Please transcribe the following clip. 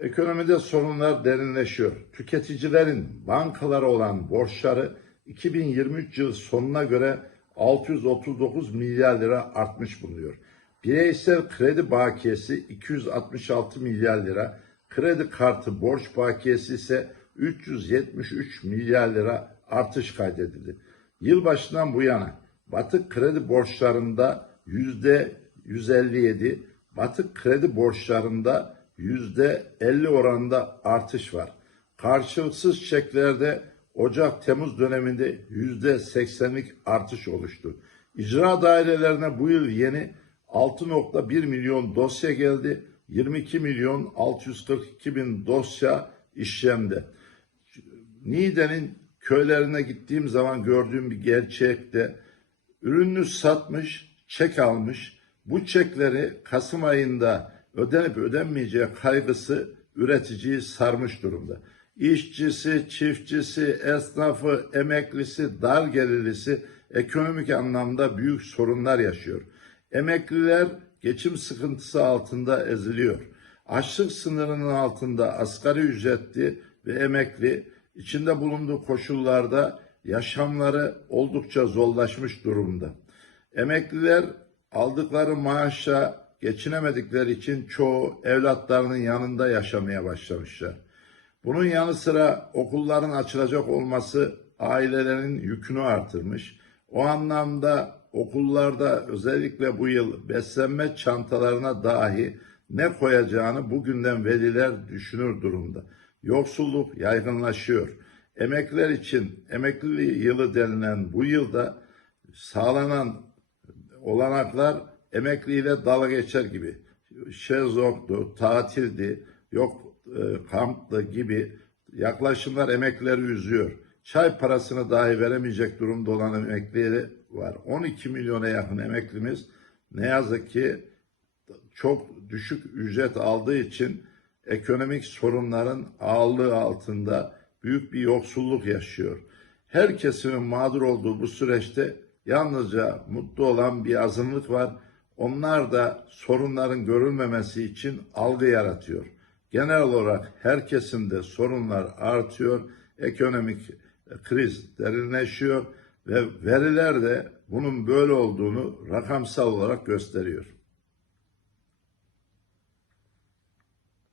Ekonomide sorunlar derinleşiyor. Tüketicilerin bankalara olan borçları 2023 yıl sonuna göre 639 milyar lira artmış bulunuyor. Bireysel kredi bakiyesi 266 milyar lira, kredi kartı borç bakiyesi ise 373 milyar lira artış kaydedildi. Yılbaşından bu yana batık kredi borçlarında yüzde 157, batık kredi borçlarında 50 oranında artış var. Karşılıksız çeklerde Ocak-Temmuz döneminde yüzde 80'lik artış oluştu. İcra dairelerine bu yıl yeni 6.1 milyon dosya geldi. 22 milyon 642 bin dosya işlemde. Niğde'nin köylerine gittiğim zaman gördüğüm bir gerçekte ürünü satmış, çek almış. Bu çekleri Kasım ayında ödenip ödenmeyeceği kaygısı üreticiyi sarmış durumda. İşçisi, çiftçisi, esnafı, emeklisi, dar gelirlisi ekonomik anlamda büyük sorunlar yaşıyor. Emekliler geçim sıkıntısı altında eziliyor. Açlık sınırının altında asgari ücretli ve emekli içinde bulunduğu koşullarda yaşamları oldukça zorlaşmış durumda. Emekliler aldıkları maaşa geçinemedikleri için çoğu evlatlarının yanında yaşamaya başlamışlar. Bunun yanı sıra okulların açılacak olması ailelerin yükünü artırmış. O anlamda okullarda özellikle bu yıl beslenme çantalarına dahi ne koyacağını bugünden veliler düşünür durumda. Yoksulluk yaygınlaşıyor. Emekliler için emekli yılı denilen bu yılda sağlanan olanaklar emekliyle dalga geçer gibi. Şezlongdu, tatildi, yok e, kamptı gibi yaklaşımlar emeklileri üzüyor. Çay parasını dahi veremeyecek durumda olan emeklileri var. 12 milyona yakın emeklimiz ne yazık ki çok düşük ücret aldığı için ekonomik sorunların ağırlığı altında büyük bir yoksulluk yaşıyor. Her kesimin mağdur olduğu bu süreçte yalnızca mutlu olan bir azınlık var. Onlar da sorunların görülmemesi için algı yaratıyor. Genel olarak her kesimde sorunlar artıyor, ekonomik kriz derinleşiyor ve veriler de bunun böyle olduğunu rakamsal olarak gösteriyor.